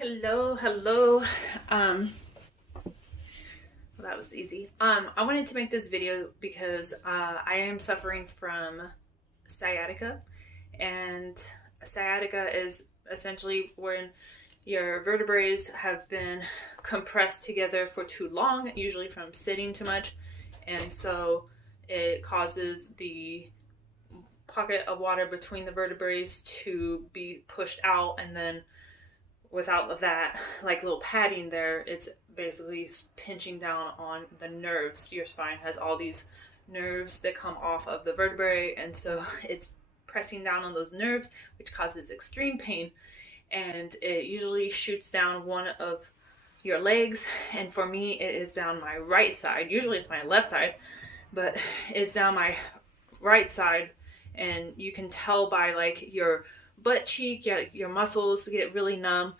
Hello. Um, well, that was easy. I wanted to make this video because I am suffering from sciatica, and sciatica is essentially when your vertebrae have been compressed together for too long, usually from sitting too much, and so it causes the pocket of water between the vertebrae to be pushed out, and then without that like little padding there, it's basically pinching down on the nerves. Your spine has all these nerves that come off of the vertebrae, and so it's pressing down on those nerves, which causes extreme pain. And it usually shoots down one of your legs, and for me it is down my right side. Usually it's my left side, but it's down my right side, and you can tell by like your butt cheek, your muscles get really numb.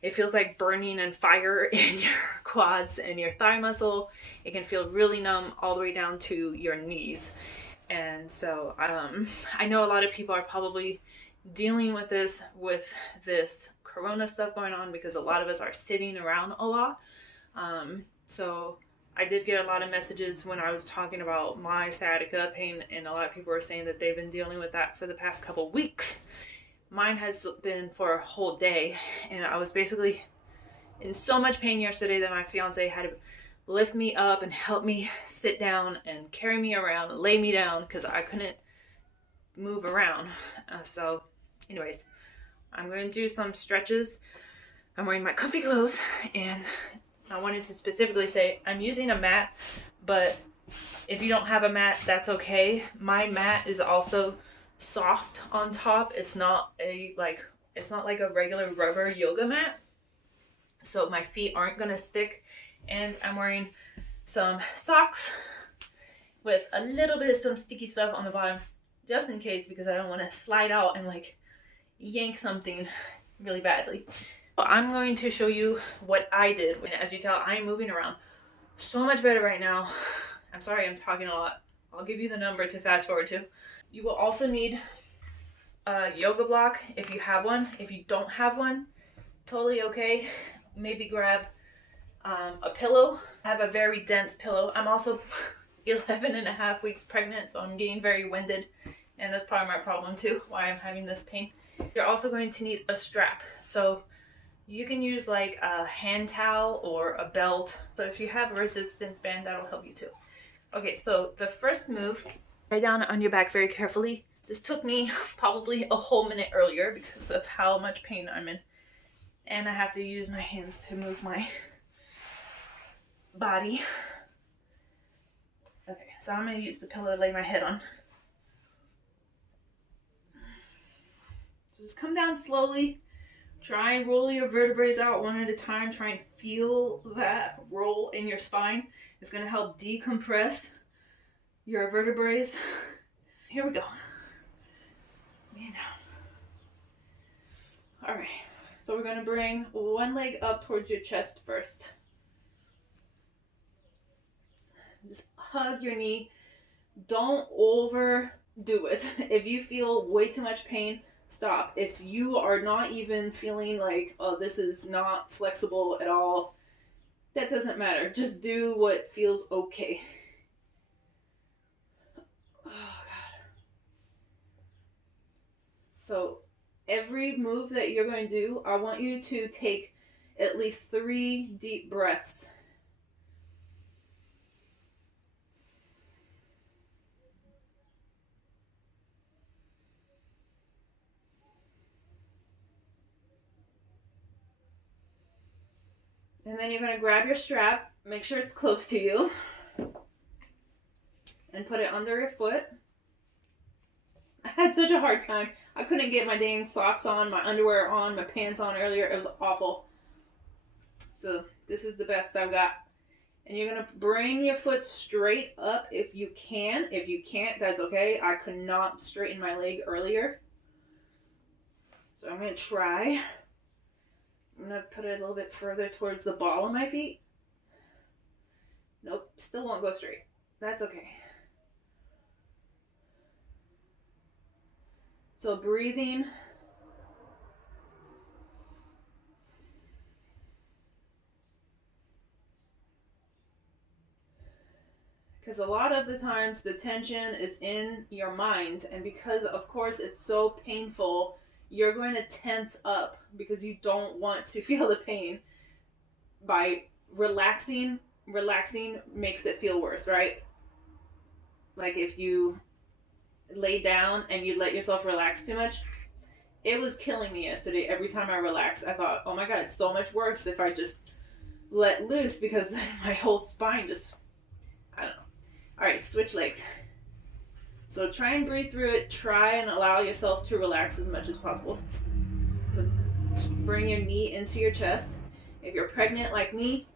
It feels like burning and fire in your quads and your thigh muscle. It can feel really numb all the way down to your knees. And so I know a lot of people are probably dealing with this corona stuff going on because a lot of us are sitting around a lot. So I did get a lot of messages when I was talking about my sciatica pain, and a lot of people are saying that they've been dealing with that for the past couple weeks. Mine has been for a whole day, and I was basically in so much pain yesterday that my fiance had to lift me up and help me sit down and carry me around and lay me down because I couldn't move around. So anyways, I'm going to do some stretches. I'm wearing my comfy clothes, and I wanted to specifically say I'm using a mat, but if you don't have a mat, that's okay. My mat is also soft on top. It's not like a regular rubber yoga mat, so my feet aren't gonna stick. And I'm wearing some socks with a little bit of some sticky stuff on the bottom, just in case, because I don't want to slide out and like yank something really badly. I'm going to show you what I did. As you tell, I am moving around so much better right now. I'm sorry I'm talking a lot. I'll give you the number to fast forward to. You will also need a yoga block if you have one. If you don't have one, totally okay. Maybe grab a pillow. I have a very dense pillow. I'm also 11 and a half weeks pregnant, so I'm getting very winded, and that's probably my problem too, why I'm having this pain. You're also going to need a strap. So you can use like a hand towel or a belt. So if you have a resistance band, that'll help you too. Okay, so the first move, lay down on your back very carefully. This took me probably a whole minute earlier because of how much pain I'm in. And I have to use my hands to move my body. Okay, so I'm gonna use the pillow to lay my head on. So just come down slowly. Try and roll your vertebrae out one at a time. Try and feel that roll in your spine. It's gonna help decompress your vertebrae. Here we go. Man down. All right. So we're gonna bring one leg up towards your chest first. Just hug your knee. Don't overdo it. If you feel way too much pain, stop. If you are not even feeling like, oh, this is not flexible at all, that doesn't matter. Just do what feels okay. Oh, God. So every move that you're going to do, I want you to take at least 3 deep breaths. And then you're going to grab your strap, make sure it's close to you, and put it under your foot. I had such a hard time. I couldn't get my dang socks on, my underwear on, my pants on earlier. It was awful. So this is the best I've got. And you're going to bring your foot straight up if you can. If you can't, that's okay. I could not straighten my leg earlier. So I'm going to try. I'm going to put it a little bit further towards the ball of my feet. Nope, still won't go straight. That's okay. So breathing Because a lot of the times the tension is in your mind, and because of course it's so painful, you're going to tense up because you don't want to feel the pain. By relaxing makes it feel worse, right? Like if you lay down and you let yourself relax too much, it was killing me yesterday. Every time I relaxed, I thought, oh my god, it's so much worse if I just let loose, because my whole spine just, I don't know. All right, switch legs. So try and breathe through it. Try and allow yourself to relax as much as possible. Bring your knee into your chest. If you're pregnant like me,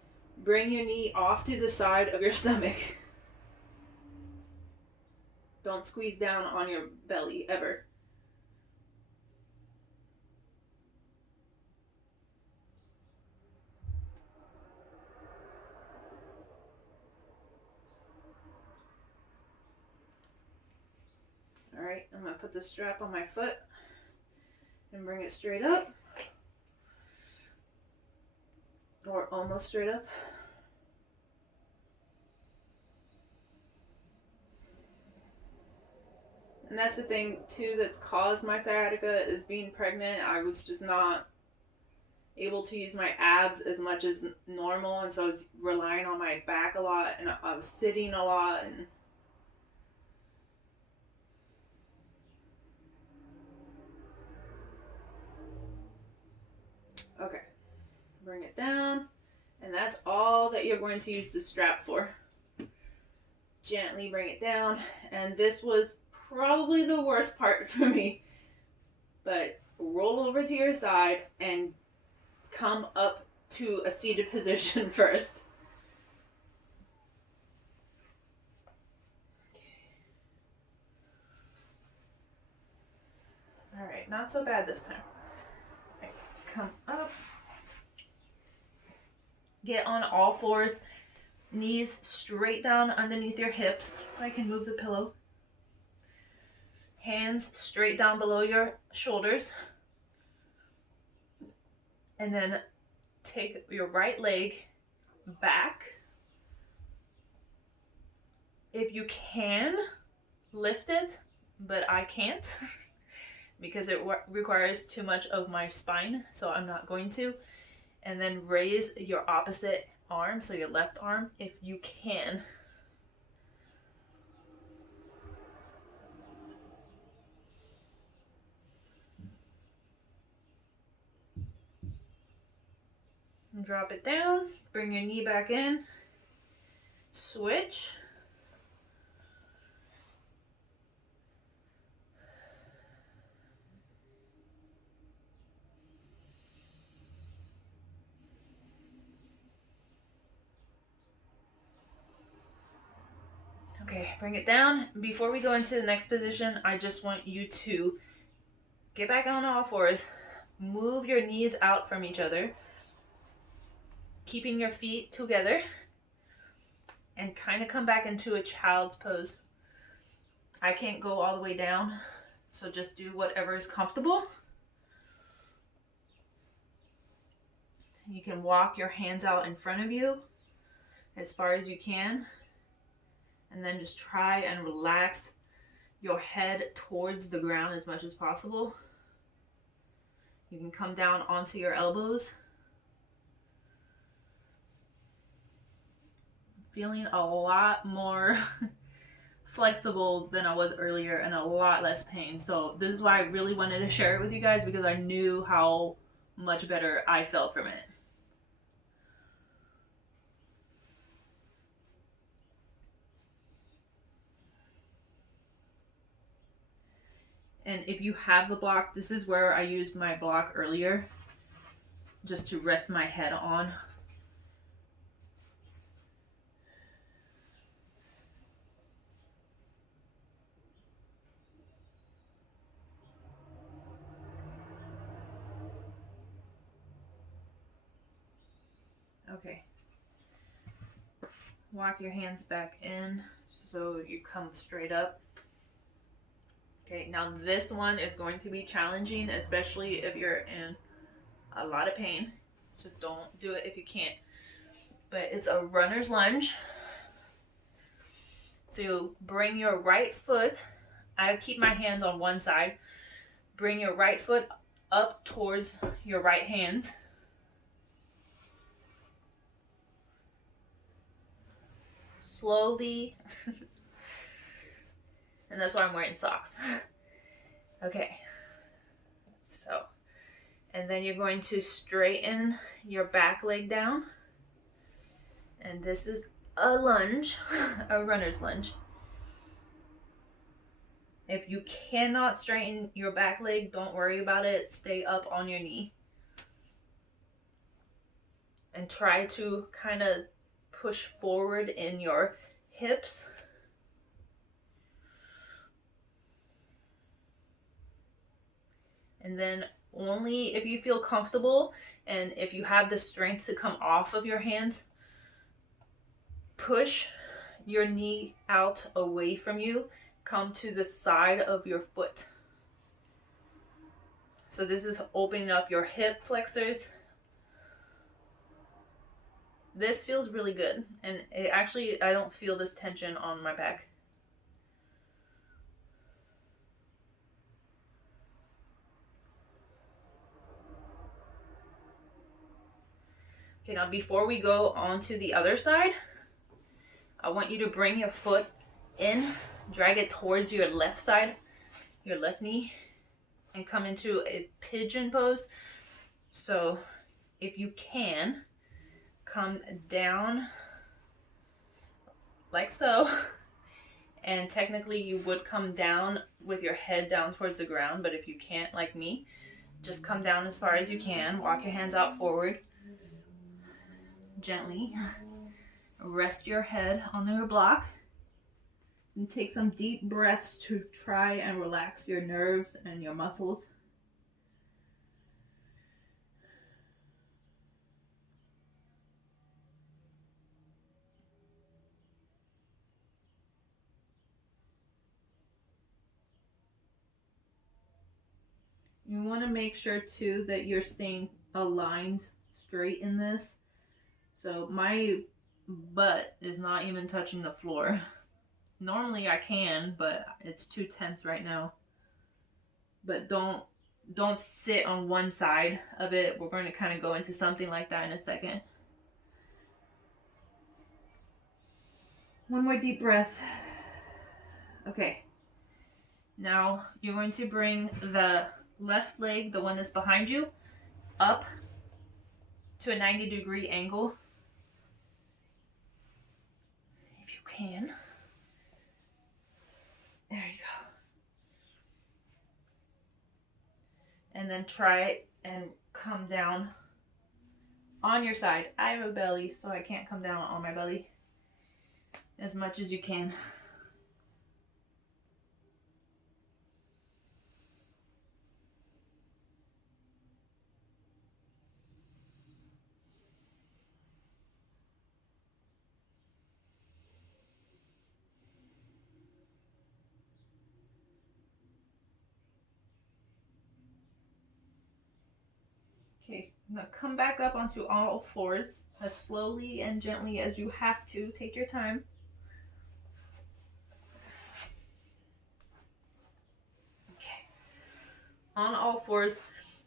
bring your knee off to the side of your stomach. Don't squeeze down on your belly ever. All right, I'm gonna put the strap on my foot and bring it straight up, or almost straight up. And that's the thing too that's caused my sciatica, is being pregnant. I was just not able to use my abs as much as normal, and so I was relying on my back a lot, and I was sitting a lot, and okay, bring it down, and that's all that you're going to use the strap for. Gently bring it down, and this was probably the worst part for me, but roll over to your side and come up to a seated position first. All right, not so bad this time. Right, come up. Get on all fours, knees straight down underneath your hips. I can move the pillow. Hands straight down below your shoulders. And then take your right leg back. If you can, lift it, but I can't because it requires too much of my spine, so I'm not going to. And then raise your opposite arm, so your left arm, if you can. And drop it down, bring your knee back in, switch. Okay, bring it down. Before we go into the next position, I just want you to get back on all fours, move your knees out from each other, keeping your feet together, and kind of come back into a child's pose. I can't go all the way down, so just do whatever is comfortable. You can walk your hands out in front of you as far as you can, and then just try and relax your head towards the ground as much as possible. You can come down onto your elbows. Feeling a lot more flexible than I was earlier and a lot less pain. So this is why I really wanted to share it with you guys, because I knew how much better I felt from it. And if you have the block, this is where I used my block earlier, just to rest my head on. Okay. Walk your hands back in so you come straight up. Okay, now this one is going to be challenging, especially if you're in a lot of pain. So don't do it if you can't. But it's a runner's lunge. So you bring your right foot, I keep my hands on one side, bring your right foot up towards your right hand. Slowly, and that's why I'm wearing socks. Okay, so, and then you're going to straighten your back leg down. And this is a lunge, a runner's lunge. If you cannot straighten your back leg, don't worry about it. Stay up on your knee. And try to kind of push forward in your hips. And then only if you feel comfortable and if you have the strength to come off of your hands, push your knee out away from you. Come to the side of your foot. So this is opening up your hip flexors. This feels really good. And it actually, I don't feel this tension on my back. Okay, now before we go on to the other side, I want you to bring your foot in, drag it towards your left side, your left knee, and come into a pigeon pose. So if you can, come down like so. And technically you would come down with your head down towards the ground, but if you can't, like me, just come down as far as you can. Walk your hands out forward. Gently. Rest your head on your block. And take some deep breaths to try and relax your nerves and your muscles. You want to make sure too that you're staying aligned straight in this. So my butt is not even touching the floor. Normally I can, but it's too tense right now. But don't sit on one side of it. We're going to kind of go into something like that in a second. One more deep breath. Okay. Now you're going to bring the left leg, the one that's behind you, up to a 90-degree angle. If you can. There you go. And then try and come down on your side. I have a belly, so I can't come down on my belly as much as you can. Okay, now come back up onto all fours as slowly and gently as you have to. Take your time. Okay. On all fours,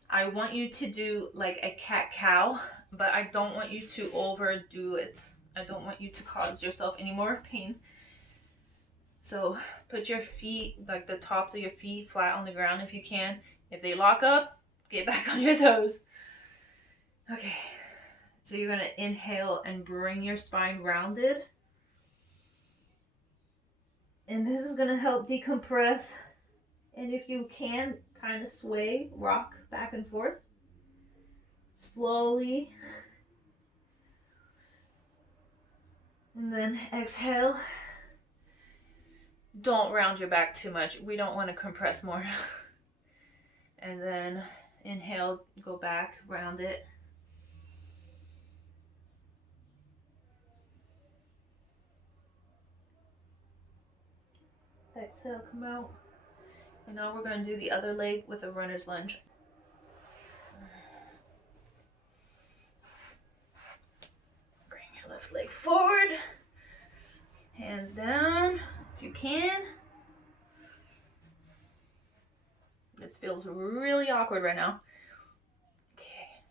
I want you to do like a cat-cow, but I don't want you to overdo it. I don't want you to cause yourself any more pain. So put your feet, like the tops of your feet, flat on the ground if you can. If they lock up, get back on your toes. Okay, so you're going to inhale and bring your spine rounded. And this is going to help decompress. And if you can, kind of sway, rock back and forth. Slowly. And then exhale. Don't round your back too much. We don't want to compress more. And then inhale, go back, round it. Exhale, come out. And now we're going to do the other leg with a runner's lunge. Bring your left leg forward. Hands down. feels really awkward right now. Okay.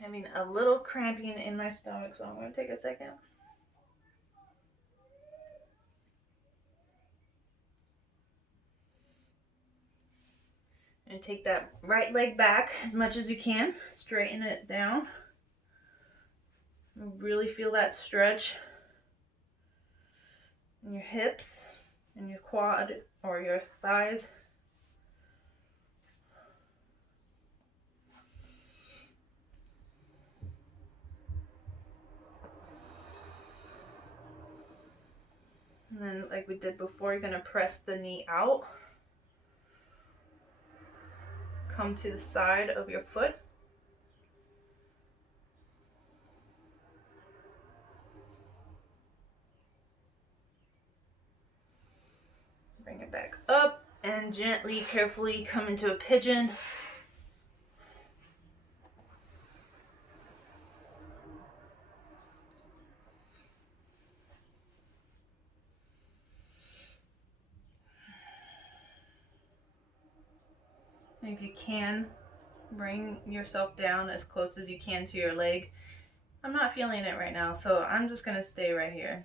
Having a little cramping in my stomach, so I'm going to take a second. And take that right leg back as much as you can. Straighten it down. Really feel that stretch in your hips and your quad or your thighs. And then, like we did before, you're going to press the knee out. Come to the side of your foot. Bring it back up and gently, carefully come into a pigeon. And if you can, bring yourself down as close as you can to your leg. I'm not feeling it right now, so I'm just going to stay right here.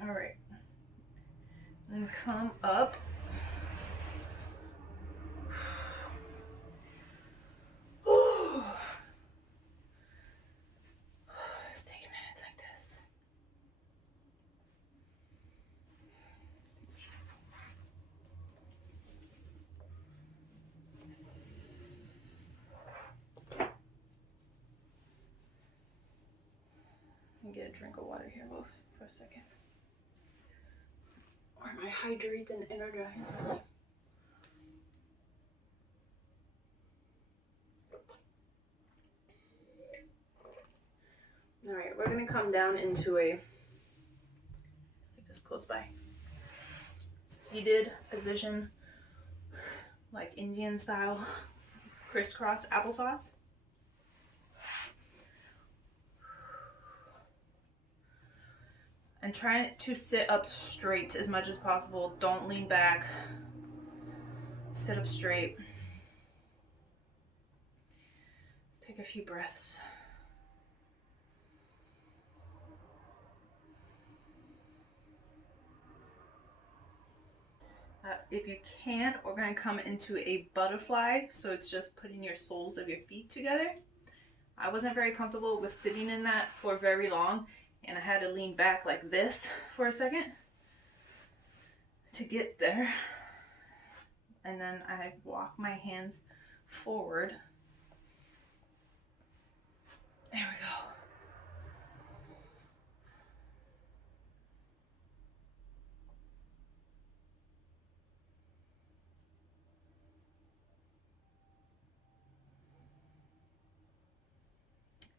All right. Then come up. Just take a minute like this. Let me get a drink of water here for a second. Or my hydrate and energize. All right, we're gonna come down into a, like this close by, seated position, like Indian style, crisscross applesauce. And try to sit up straight as much as possible. Don't lean back. Sit up straight. Let's take a few breaths. If you can, we're going to come into a butterfly. So it's just putting your soles of your feet together. I wasn't very comfortable with sitting in that for very long, and I had to lean back like this for a second to get there. And then I walk my hands forward. There we go.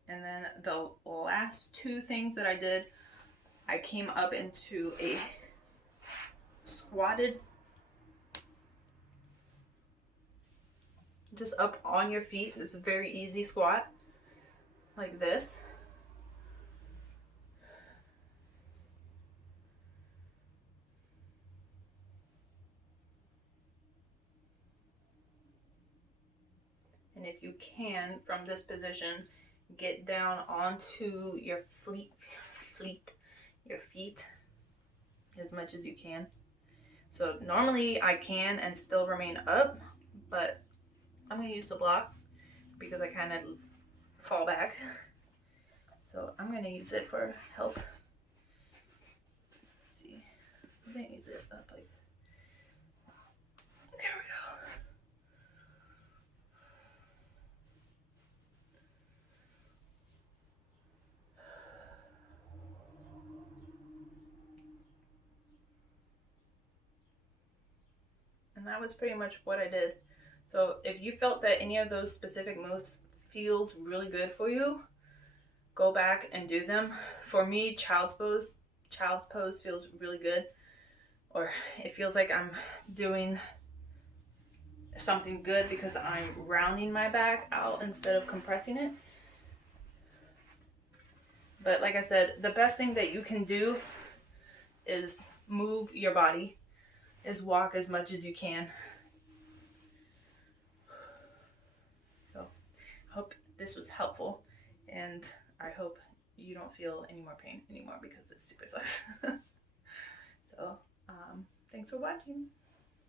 And then the last two things that I did, I came up into a squatted, just up on your feet. It's a very easy squat, like this. And if you can, from this position, get down onto your your feet as much as you can. So normally I can and still remain up, but I'm going to use the block because I kind of fall back. So I'm going to use it for help. Let's see. I'm going to use it up like this. There we go. And that was pretty much what I did. So if you felt that any of those specific moves feels really good for you, go back and do them. For me, child's pose feels really good. Or it feels like I'm doing something good because I'm rounding my back out instead of compressing it. But like I said, the best thing that you can do is move your body, is walk as much as you can. So I hope this was helpful, and I hope you don't feel any more pain anymore because it super sucks. So thanks for watching.